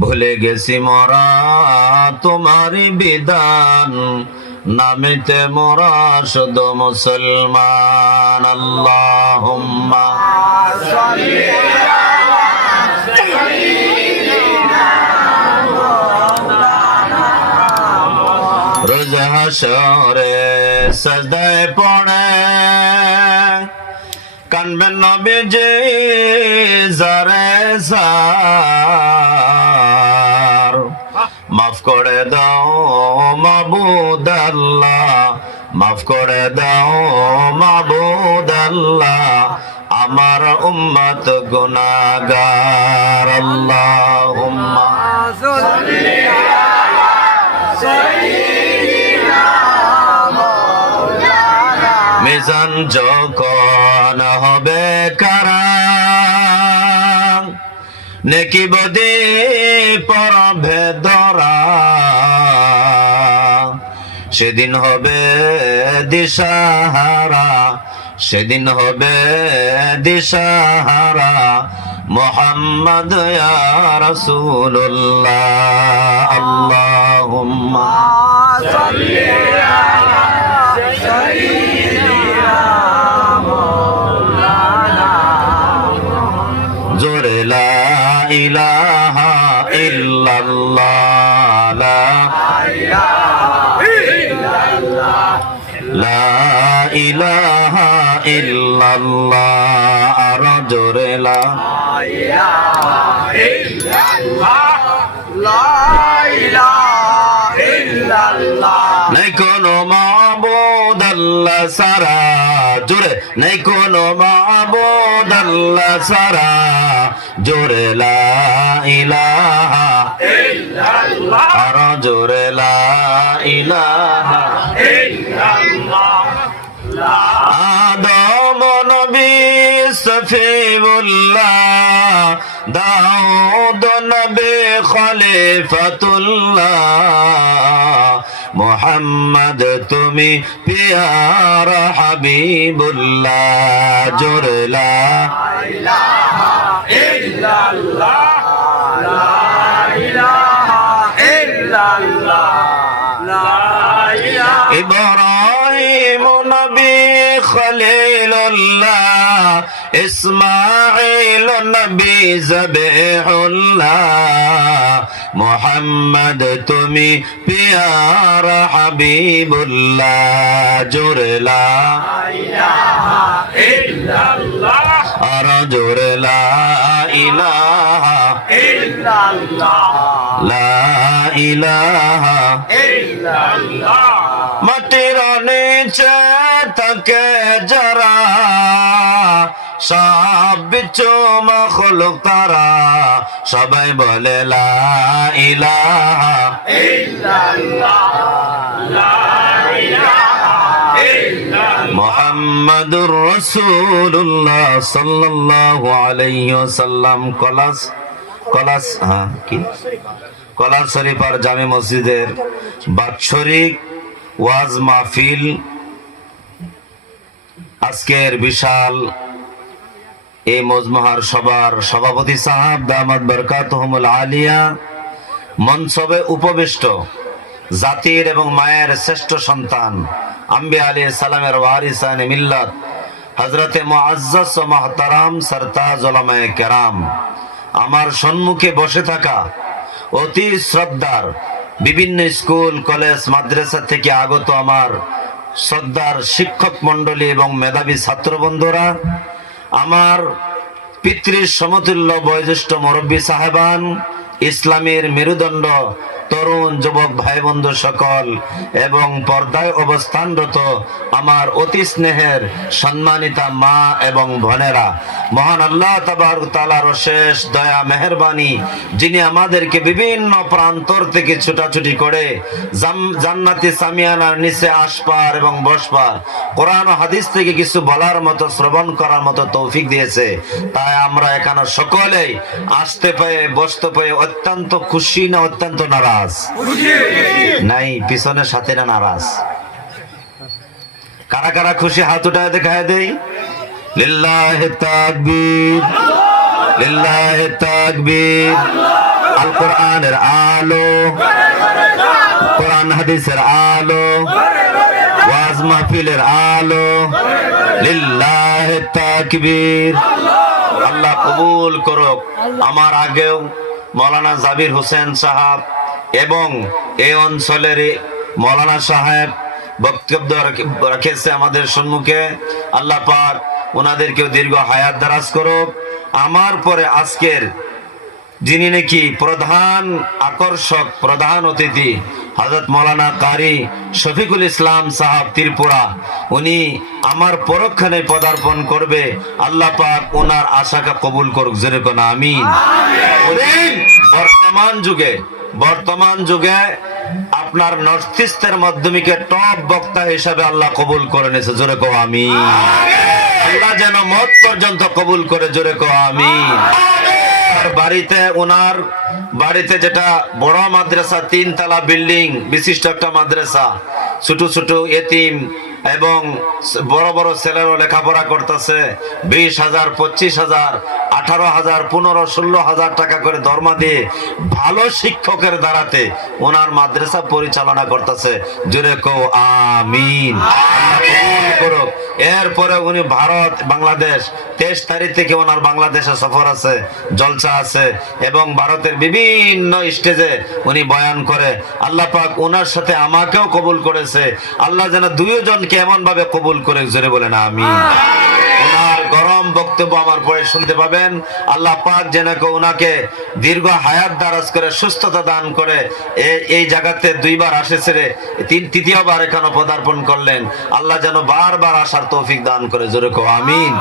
ভুলে গেছি মরা তোমারই বিধান, নামেতে মোরা শুধু মুসলমান। আল্লাহুম্মা রোজ হাসরে সাজদায় পড়ে কানবেন নবীজি জারে সার। মাফ করে দাও মাবুদ আল্লাহ, মাফ করে দাও মাবুদ আল্লাহ, আমার উম্মত গুনাহগার। আল্লাহুম্মা মিজান যখন হবে কারা, নেকি বদি পরবে ধরা, সেদিন হবে দিশাহারা, সেদিন হবে দিশাহারা। মুহাম্মদ ইয়া রাসূলুল্লাহ। আল্লাহুম্মা সাল্লি আলা সাইয়্যিদিনা মাওলানা। জোরে লা ইলাহা ইল্লাল্লাহ, লা ইলাহা ইল্লাল্লাহ, লা ইলাহা ইল্লাল্লাহ। আর জোরে লা ইলাহা ইল্লাল্লাহ, লা ইলাহা ইল্লাল্লাহ। নাই কোনো মাবুদ আল্লাহ ছাড়া, জোরে নাই কোনো মাবুদ আল্লাহ ছাড়া, জোরে লা ইলাহা ইল্লাল্লাহ, আর জোরে লা ইলাহা ইল্লাল্লাহ। আদম নবী সফিউল্লাহ, দাউদ নবী খলিফাতুল্লাহ, মুহাম্মদ তুমি পিয়ারা হাবিবুল্লাহ। জোরে লা ইলাহা ইল্লাল্লাহ, লা ইলাহা ইল্লাল্লাহ, লা ইলাহা। ইব্রাহিম নবী খলিলুল্লাহ, ইসমাঈল নবী জবিহুল্লাহ, মুহাম্মদ তুমি পিয়ারা হাবিবুল্লাহ। জোরে লা ইলাহা ইল্লাল্লাহ, আর জোরে লা ইলাহা ইল্লাল্লাহ, লা ইলাহা ইল্লাল্লাহ। মাটির নিচে থাকে যারা, সব বিচ্ছু মাখলুক তারা, সবাই বলে লা ইলাহা ইল্লাল্লাহ, লা ইলাহা ইল্লাল্লাহ। মুহাম্মাদুর রাসূলুল্লাহ সাল্লাল্লাহু আলাইহি ওয়াসাল্লাম। কলাস কি কলার শরীফ আর জামে মসজিদের বাৎসরিক ওয়াজ মাহফিল আজকের বিশাল এই মজমহার সবার সভাপতি সাহেব দামাত বরকাতুহুমুল আলিয়া মনসবে উপবিষ্ট জাতির এবং মায়ের শ্রেষ্ঠ সন্তান আম্বিয়া আলাইহিস সালামের ওয়ারিসানে মিল্লাত হযরতে মুআজ্জাজ ও মুহতারাম সরতাজ উলামায়ে কেরাম, আমার সম্মুখে বসে থাকা অতি শ্রদ্ধার বিভিন্ন স্কুল কলেজ মাদ্রাসা থেকে আগত আমার শ্রদ্ধার শিক্ষক মন্ডলী এবং মেধাবী ছাত্র বন্ধুরা, আমার পিতৃ সমতুল্য বয়োজ্যেষ্ঠ মুরব্বী সাহেবান, ইসলামের মেরুদণ্ড তরুণ যুবক ভাই বন্ধু সকল এবং পর্দায় অবস্থানরত আমার অতি স্নেহের সম্মানিতা মা এবং বোনেরা, মহান আল্লাহ তাবারক ওয়া তাআলার অশেষ দয়া মেহেরবানি, যিনি আমাদেরকে বিভিন্ন প্রান্তর থেকে ছুটাছুটি করে জান্নাতি সামিয়ানার নিচে আসপার এবং বসপার কোরআন ও হাদিস থেকে কিছু বলার মতো শ্রবণ করার মতো তৌফিক দিয়েছে। তাই আমরা এখানে সকলেই আসতে পেয়ে বসতে পেয়ে অত্যন্ত খুশি না অত্যন্ত নারাজ? নাই পিছনের সাথে না নারাজ? কারা কারা খুশি হাত উঠায় দেখায় দেই। লিল্লাহি তাকবীর, লিল্লাহি তাকবীর, আল কোরআনের আলো, কোরআন হাদিসের আলো, ওয়াজ মাহফিলের আলো, লিল্লাহি তাকবীর। আল্লাহ কবুল করুক। আমার আগেও মৌলানা জাবির হোসেন সাহেব এবং এই অঞ্চলের মৌলানা সাহেব বক্তব্য রেখেছে আমাদের সম্মুখে। আল্লাহ পাক ওনাদেরকেও দীর্ঘ হায়াত দারাজ করুক। আমার পরে আজকের যিনি নাকি প্রধান আকর্ষক, প্রধান অতিথি হযরত মাওলানা কারি শফিকুল ইসলাম সাহেব ত্রিপুরা, উনি আমার পরক্ষণে পদার্পণ করবে। আল্লাহ পাক ওনার আশাকে কবুল করুক, জোরে কোন আমিন। বর্তমান যুগে আপনার নর্থ ইস্টের মাধ্যমিকে টপ বক্তা হিসাবে আল্লাহ কবুল করে নিয়েছে, জোরে কো আমিন। আল্লাহ যেন মত পর্যন্ত কবুল করে, জোরে কো আমিন। ওনার বাড়িতে যেটা বড় মাদ্রাসা, 3 তলা বিল্ডিং বিশিষ্ট একটা মাদ্রাসা, ছোট ছোট এতিম এবং বড় বড় ছেলেরও লেখাপড়া করতেছে। 20,000, 25,000, 18,000, 15, 16,000 টাকা করে দরমা দিয়ে ভালো শিক্ষকের দ্বারাতে ওনার মাদ্রাসা পরিচালনা করতেছে, জোরে কো আমিন। এরপরে উনি ভারত বাংলাদেশ 23 তারিখ থেকে ওনার বাংলাদেশে সফর আছে, জলসা আছে এবং ভারতের বিভিন্ন স্টেজে উনি বয়ান করে। আল্লাহ পাক ওনার সাথে আমাকেও কবুল করেছে। আল্লাহ যেন দুইজনকে এমন ভাবে কবুল করে, জোরে বলেন আমিন। ওনার গরম বক্তব্য আমার পরে শুনতে পাবেন। আল্লাহ পাক যেন ওনাকে দীর্ঘ হায়াত দারাজ করে, সুস্থতা দান করে। এই জায়গাতে 2 বার আসেছে, তৃতীয়বার এখানে পদার্পণ করলেন। আল্লাহ যেন বারবার আসার তৌফিক দান করে, জোরে কো আমিন।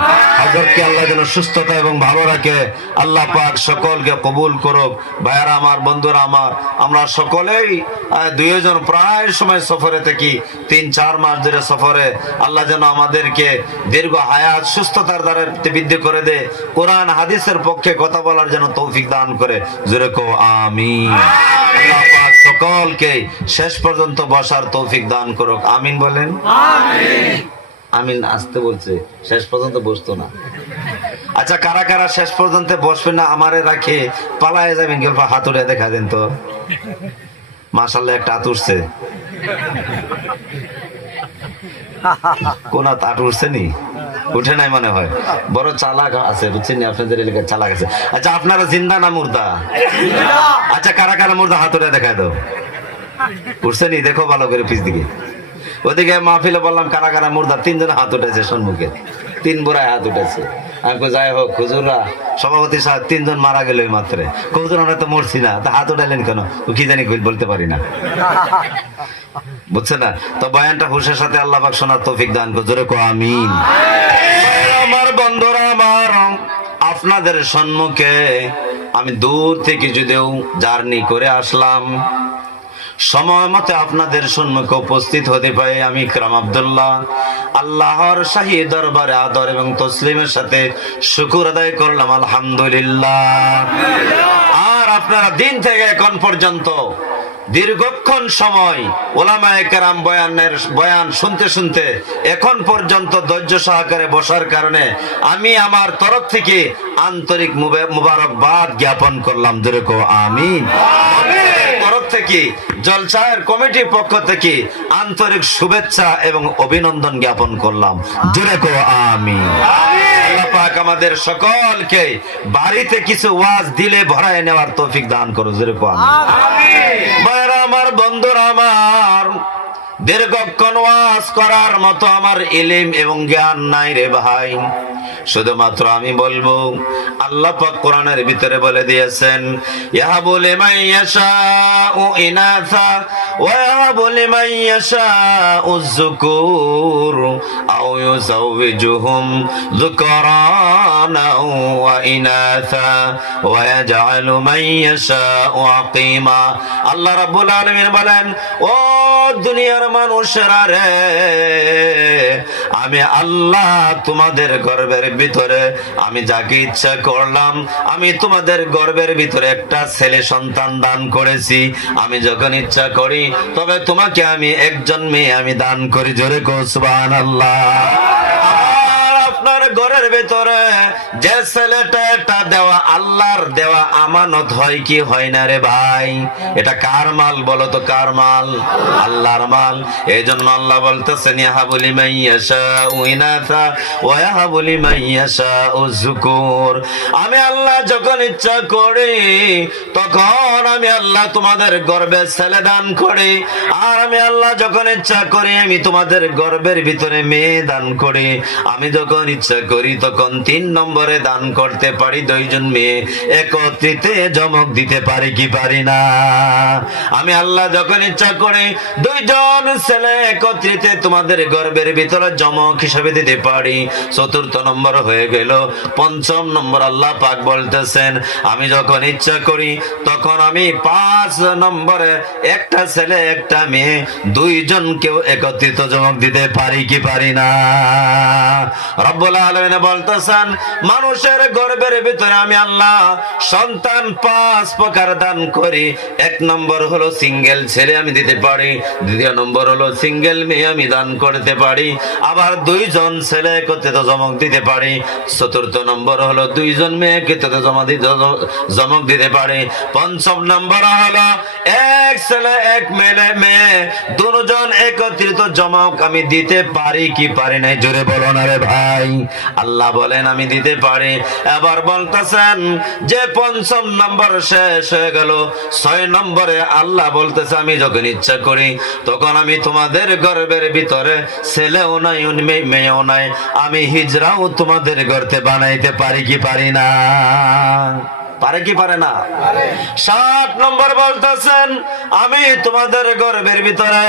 হযরতকে আল্লাহ যেন সুস্থতা এবং ভালো রাখে। আল্লাহ পাক সকলকে কবুল করুক। ভাইয়ারা আমার, বন্ধুরা আমার, আমরা সকলেই দুইজন প্রায় সময় সফরে থাকি, 3-4 মাস ধরে সফরে। আল্লাহ যেন আমাদেরকে দীর্ঘ হায়াত, সুস্থতার দ্বারা বৃদ্ধি করে দে। কোরআন হাদিসের পক্ষে কথা বলার জন্য তৌফিক দান করে, জোরে কো আমিন। আল্লাহ পাক সকলকে শেষ পর্যন্ত বসার তৌফিক দান করুক, আমিন বলেন। আমিন। আমিন আসতে বলছে, শেষ পর্যন্ত বসতো না। আচ্ছা, কারা কারা শেষ পর্যন্ত বসবেন না আমারে রাখে পালায় যাবেন, গেল হাত উঠে দেখা দেন তো। মাশাআল্লাহ, একটা হাত উঠছে। কোন হাত উঠছে নি? উঠে নাই মনে হয়। বড় চালাক আছে, বুঝছেন, আপনাদের এলাকায় চালাক আছে। আচ্ছা, আপনারা জিন্দা না মুর্দা? আচ্ছা, কারা কারা মুর্দা হাত উঠে দেখায় দাও। উঠছে নি? দেখো ভালো করে পিছ দিকে। ওদিকে মাহফিলে বললাম কারা কারা মুর্দা, 3 জন হাত উঠেছে সম্মুখে, 3 বুড়ায় হাত উঠেছে। আমি যাই হোক, হুজুররা সভাপতি সাহেব 3 জন মারা গেল এই মাত্রে। হুজুর আমরা তো মরছি না, তা হাত উঠাইলেন কেন? কি জানি, বলতে পারি না, বুঝছে না। তো বয়ানটা হুশের সাথে আল্লাহ পাক শোনার তৌফিক দান করুন, জোরে কো আমিন। আমার বন্ধুরা আমার, আপনাদের সম্মুখে আমি দূর থেকে যদিও জার্নি করে আসলাম, সময় মতে আপনাদের সম্মুখে উপস্থিত হতে পারে আমি ইকরাম আব্দুল্লাহ আল্লাহর শাহী দরবারে আদর এবং তসলিমের সাথে শুকর আদায় করলাম, আলহামদুলিল্লাহ। আর আপনারা দিন থেকে এখন পর্যন্ত দীর্ঘক্ষণ সময় ওলামায়ে কেরাম বয়ান শুনতে শুনতে এখন পর্যন্ত ধৈর্য সহকারে বসার কারণে আমি আমার তরফ থেকে আন্তরিক মুবারকবাদ জ্ঞাপন করলাম, জোরে কো আমিন। তরফ থেকে জলসায়ের কমিটির পক্ষ থেকে আন্তরিক শুভেচ্ছা এবং অভিনন্দন জ্ঞাপন করলাম, জোরে কো আমিন। আল্লাহ পাক আমাদের সকলকে বাড়িতে কিছু ওয়াজ দিলে ভরায় নেওয়ার তৌফিক দান করুন, জোরে কো আমিন। ভাইরা আমার, বন্ধুরা আমার, দীর্ঘক্ষণ ওয়াজ করার মতো আমার ইলম এবং জ্ঞান নাই রে ভাই। শুধুমাত্র আমি বলবো, আল্লাহ পাক কোরআনের ভিতরে বলে দিয়েছেন, ইয়াহাবু লিমান ইয়াশাউ ইনাসা ওয়া ইয়াহাবু লিমান ইয়াশাউ যুকুর আও ইউযাওয়িজুহুম যুকরানা ওয়া ইনাসা ওয়া ইয়াজআলু মান ইয়াশাউ আকিমা। আল্লাহ রাব্বুল আলামিন বলেন, ও দুনিয়ার মানুষেরা রে, আমি আল্লাহ তোমাদের গর্ভের ভিতরে আমি যাকে ইচ্ছা করলাম, আমি তোমাদের গর্ভের ভিতরে একটা ছেলে সন্তান দান করেছি। আমি যখন ইচ্ছা করি তবে তোমাকে আমি একজন মেয়ে আমি দান করি, জোরে কো সুবহানাল্লাহ। আপনার ঘরের ভেতরে যে ছেলেটা এটা দেওয়া আল্লাহর দেওয়া আমানত হয় কি হয় না রে ভাই? এটা কার মাল বলো তো, কার মাল? আল্লাহর মাল। এই জন্য আল্লাহ বলতেছেন ইয়াহাবু লিমান ইয়াশাউ ইনাসা ওয়া ইয়াহাবু লিমান ইয়াশাউ যুকুর। আমি আল্লাহ যখন ইচ্ছা করি তখন আমি আল্লাহ তোমাদের গর্ভে ছেলে দান করি, আর আমি আল্লাহ যখন ইচ্ছা করি আমি তোমাদের গর্ভের ভিতরে মেয়ে দান করি। আমি যখন ইচ্ছা করি তখন 3 নম্বরে দান করতে পারি, 2 জন মেয়ে একত্রিতে জমক দিতে পারি কি পারি না? আমি আল্লাহ যখন ইচ্ছা করি 2 জন ছেলে একত্রিতে তোমাদের গর্ভের ভিতরে জমক হিসেবে দিতে পারি। 4th নম্বর হয়ে গেল। 5ম নম্বর আল্লাহ পাক বলতেছেন আমি যখন ইচ্ছা করি তখন আমি 5 নম্বরে একটা ছেলে একটা মেয়ে 2 জনকেও একত্রিত জমক দিতে পারি কি পারি না? রব্বুল আলামিন বলতেছেন মানুষের গর্ভের ভিতরে আমি আল্লাহ সন্তান 5 প্রকার দান করি। 1 নম্বর হলো সিঙ্গেল ছেলে আমি দিতে পারি, 2 নম্বর হলো সিঙ্গেল মেয়ে আমি দান করতে পারি, আবার 2 জন ছেলে একত্রিত জমক দিতে পারি। 4th নম্বর হলো 2 জন মেয়ে একত্রিত জমক দিতে পারি। 5ম নম্বর হলো 1 ছেলে 1 মেয়ে 2 জন একত্রিত জমক আমি দিতে পারি কি পারি না? জোরে বলো না রে ভাই। আল্লাহ বলেন আমি দিতে পারি। এবার বলতেছেন যে 5ম নম্বর শেষ হয়ে গেল, 6 নম্বরে আল্লাহ বলতেছে আমি যখন ইচ্ছা করি তখন আমি তোমাদের গর্ভের ভিতরে ছেলেও নাই মেয়েও নাই, আমি হিজরাও তোমাদের গর্তে বানাইতে পারি কি পারি না? পারে কি পারে না? 7 নম্বর বলতেছেন আমি তোমাদের গর্ভের ভিতরে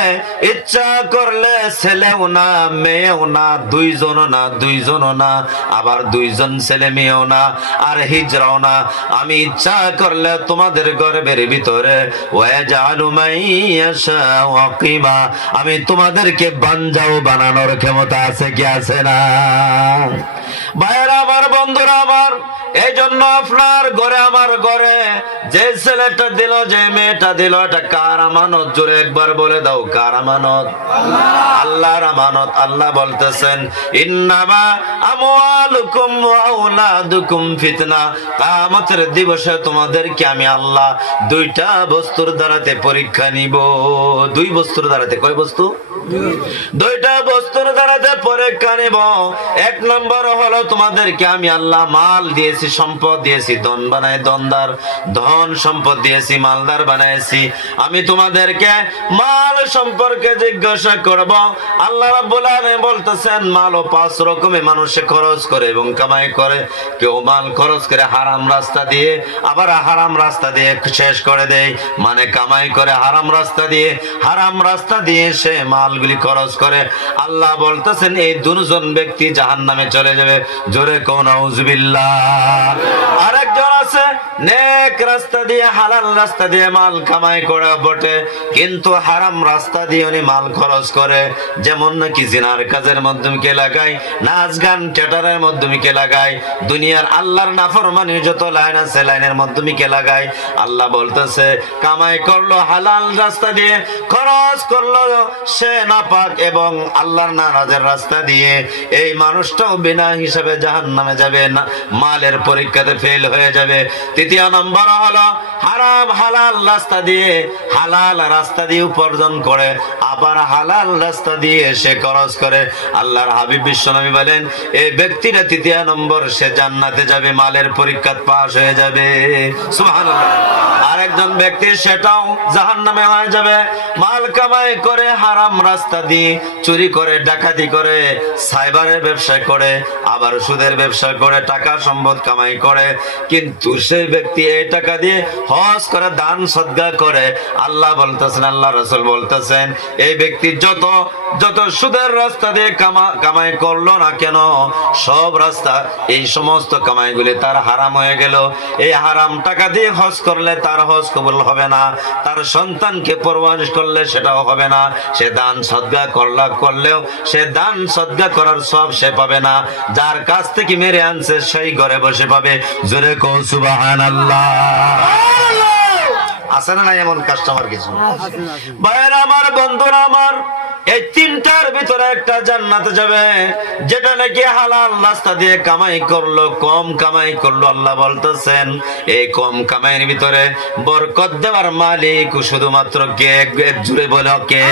ইচ্ছা করলে ছেলেও না মেয়েও না, 2 জনও না 2 জনও না, আবার 2 জন ছেলে মেয়েও না, আর হিজরাও না, আমি ইচ্ছা করলে তোমাদের গর্ভের ভিতরে ওয়াজালু মাইয়াশা ওয়াকিমা, আমি তোমাদেরকে বানজাও বানানোর ক্ষমতা আছে কি আছে না? ভাইরা আমার, বন্ধুরা আমার, এই জন্য আপনার ঘরে আমার ঘরে যে ছেলেটা দিল যে মেয়েটা দিল এটা কার আমানত? জোরে একবার বলে দাও, কার আমানত? আল্লাহর আমানত। আল্লাহ বলতেছেন ইন্নামা আমওয়ালুকুম ওয়া আওলাদুকুম ফিতনা, কিয়ামতের দিবসে তোমাদেরকে আমি আল্লাহ 2টা বস্তুর দ্বারাতে পরীক্ষা নিব। 2 বস্তুর দ্বারাতে। কয় বস্তু? 2টা বস্তুর দ্বারাতে পরীক্ষা নিব। 1 নম্বর হলো তোমাদেরকে আমি আল্লাহ মাল দিয়েছি, সম্পদ দিয়েছি, ধন বানায় দনদার, ধন সম্পদ দিয়েছি, মালদার বানাইছি। আমি তোমাদেরকে মাল সম্পর্কে জিজ্ঞাসা করব। আল্লাহ রাব্বুল আলামিন বলতেছেন মালও 5 রকমে মানুষে খরচ করে এবং কামাই করে। কেউ মাল খরচ করে হারাম রাস্তা দিয়ে, আবার হারাম রাস্তা দিয়ে শেষ করে দেয়, মানে কামাই করে হারাম রাস্তা দিয়ে, হারাম রাস্তা দিয়ে সে মালগুলি খরচ করে। আল্লাহ বলতেছেন এই 2 জন ব্যক্তি জাহান্নামে চলে যাবে। জোরে কোন নাউজুবিল্লাহ। আরেকজন আছে নেক রাস্তা দিয়ে হালাল রাস্তা দিয়ে মাল কামাই করে বটে, কিন্তু হারাম রাস্তা দিয়ে উনি মাল খরচ করে। যেমন নাকি জিনার কাজের মাধ্যমে লাগায়, নাচ গান থিয়েটারের মাধ্যমে লাগায়, দুনিয়ার আল্লাহর নাফরমানির যত লাইন আছে লাইনের মাধ্যমে লাগায়। আল্লাহ বলতেছে কামাই করলো হালাল রাস্তা দিয়ে, খরচ করলো সে নাপাক এবং আল্লাহর নারাজের রাস্তা দিয়ে, এই মানুষটাও বিনা হিসাবে জাহান্নামে যাবে, না মালের পরীক্ষাতে ফেল হয়ে যাবে। 3য় নম্বর হলো হারাম হালাল রাস্তা দিয়ে, হালাল রাস্তা দিয়ে উপার্জন করে, আবার হালাল রাস্তা দিয়ে সে খরচ করে। আল্লাহর হাবিব বিশ্বনবী বলেন এই ব্যক্তিটা 3য় নম্বর, সে জান্নাতে যাবে, মালের পরীক্ষা পাস হয়ে যাবে। সুবহানাল্লাহ। আরেকজন ব্যক্তি সেটাও জাহান্নামে হয়ে যাবে, মাল কামাই করে হারাম রাস্তা দিয়ে, চুরি করে, ডাকাতি করে, সাইবারের ব্যবসা করে, আবার সুদের ব্যবসা করে, টাকা সম্পদ কামাই করে, কিন্তু সেই ব্যক্তি এই টাকা দিয়ে হজ করে, দান সদকা করে। আল্লাহ বলতেছেন, আল্লাহ রাসূল বলতেছেন এই ব্যক্তি যত যত সুদের রাস্তা দিয়ে কামাই করলো না কেন, সব রাস্তা এই সমস্ত কামাইগুলি তার হারাম হয়ে গেল। এই হারাম টাকা দিয়ে হজ করলে তার হজ কবুল হবে না, তার সন্তানকে পরওয়ারিশ করলে সেটাও হবে না, সে দান সদকা করলেও সে দান সদকা করার সব সে পাবে না, যার কাছ থেকে মেরে আনছে সেই ঘরে বসে পাবে। জোরে কও সুবহানাল্লাহ। আছে না এমন কাস্টমার কিছু? ভাইরা আমার, বন্ধুরা আমার, এই তিনটার ভিতরে একটা জান্নাতে যাবে, যেটা নাকি হালাল রাস্তা দিয়ে কামাই করলো, কম কামাই করলো। আল্লাহ বলতেছেন এই কম কামাইয়ের ভিতরে বরকত দেওয়ার মালিক শুধুমাত্র কে? এক জুড়ে বলো কে?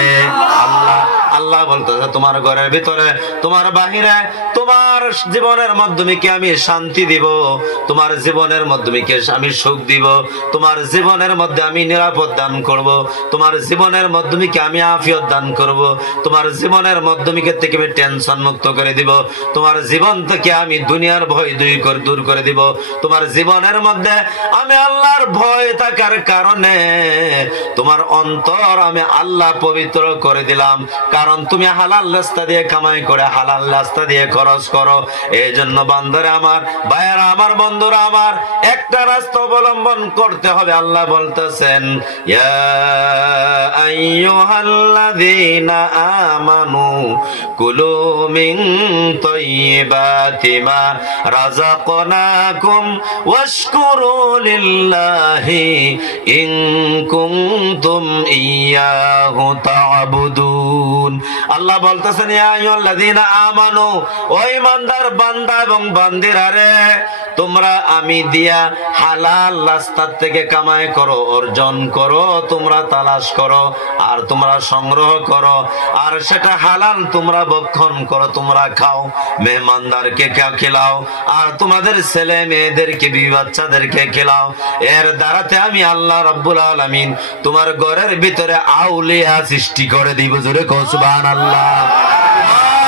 আল্লাহ। আল্লাহ বলতেছে তোমার ঘরের ভিতরে, তোমার বাহিরে, তোমার জীবনের মাধ্যমে কি আমি শান্তি দিব, তোমার জীবনের মাধ্যমে কি আমি সুখ দিব, তোমার জীবনের মধ্যে আমি নিরাপদ দান করব, তোমার জীবনের মাধ্যমে কি আমি আফিয়ত দান করব, তোমার জীবনের মাধ্যমে থেকে আমি টেনশন মুক্ত করে দিব, তোমার জীবন থেকে আমি দুনিয়ার ভয় দূর করে দিব, তোমার জীবনের মধ্যে আমি আল্লাহর ভয় থাকার কারণে তোমার অন্তর আমি আল্লাহ পবিত্র করে দিলাম। কারণ তুমি হালাল রাস্তা দিয়ে কামাই করে হালাল রাস্তা দিয়ে খরচ করো। এই জন্য বান্দারা আমার, ভাইয়েরা আমার, বন্ধুরা আমার, একটা রাস্তা অবলম্বন করতে হবে। আল্লাহ বলতেছেন ইয়া আইয়ুহাল্লাযীনা আমানু কুলু মিন তাইয়্যিবাতি মা রাযাকনাকুম ওয়াশকুরু লিল্লাহি ইন কুনতুম ইয়্যাহু তা'বুদুন। আল্লাহ বলতেছেন ইয়া আইয়ুহাল্লাযীনা আমানু, ও ঈমানদার বান্দা এবং বান্দিরা রে, তোমরা আমি দিয়া হালাল রাস্তা থেকে কামাই করো, অর্জন করো, তোমরা তালাশ করো, আর তোমরা সংগ্রহ করো, আর সেটা হালাল তোমরা ভক্ষণ করো, তোমরা খাও, মেহমানদারকে খেলাও, আর তোমাদের ছেলে মেয়েদেরকে, বিবি বাচ্চাদেরকে খেলাও। এর দ্বারাতে আমি আল্লাহ রাব্বুল আলামিন তোমার ঘরের ভিতরে আউলিয়া সৃষ্টি করে দিব। জোরে কও সুবহানাল্লাহ।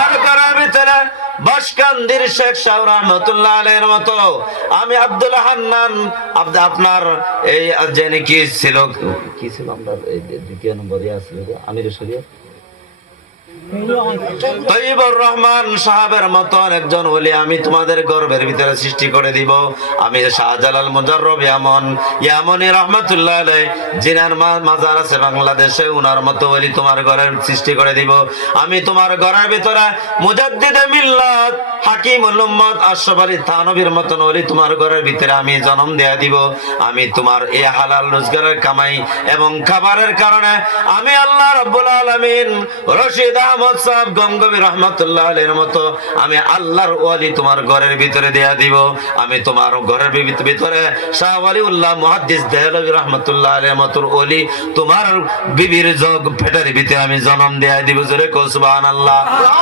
আর ঘরের ভিতরে বাসকান্দির শেখ সাহেব রহমতুল্লাহ আলাইহির মতো আমি আব্দুল হান্নান, আপনার এই জেনে কি ছিল আমরা দ্বিতীয় নম্বরে আসলে আমির শরীয়ত তৈয়বুর রহমান সাহাবের মতন একজন ওলি আমি তোমাদের গর্বের ভিতরে সৃষ্টি করে দিব। আমি শাহজালাল মুজাররব ইয়ামনি রহমাতুল্লাহ আলাইহি, জিনার মাজার আছে বাংলাদেশে, উনার মতো ওলি তোমার ঘরের সৃষ্টি করে দিব। আমি তোমার ঘরের ভিতরে মুজাদ্দিদে মিল্লাত হাকিমুল উম্মত আশরাফ আলী থানভীর মতন ওলি তোমার ঘরের ভিতরে আমি জন্ম দেয়া দিব। আমি তোমার এই হালাল রোজগারের কামাই এবং খাবারের কারণে আমি আল্লাহ রাব্বুল আলামিন রশিদ আহমদ সাহেব গঙ্গবী রহমতুল্লাহ আলাইহির মতো আমি আল্লাহর ওয়ালি তোমার ঘরের ভিতরে দেয়া দিব। আমি তোমার ঘরের ভিতরে শাহ ওয়ালিউল্লাহ মুহাদ্দিস দেহলভী রহমতুল্লাহ আলাইহির মতো ওলি তোমার বিবির পেটের ভিতরে আমি জন্ম দেয়া দিব। জোরে কও সুবহানাল্লাহ।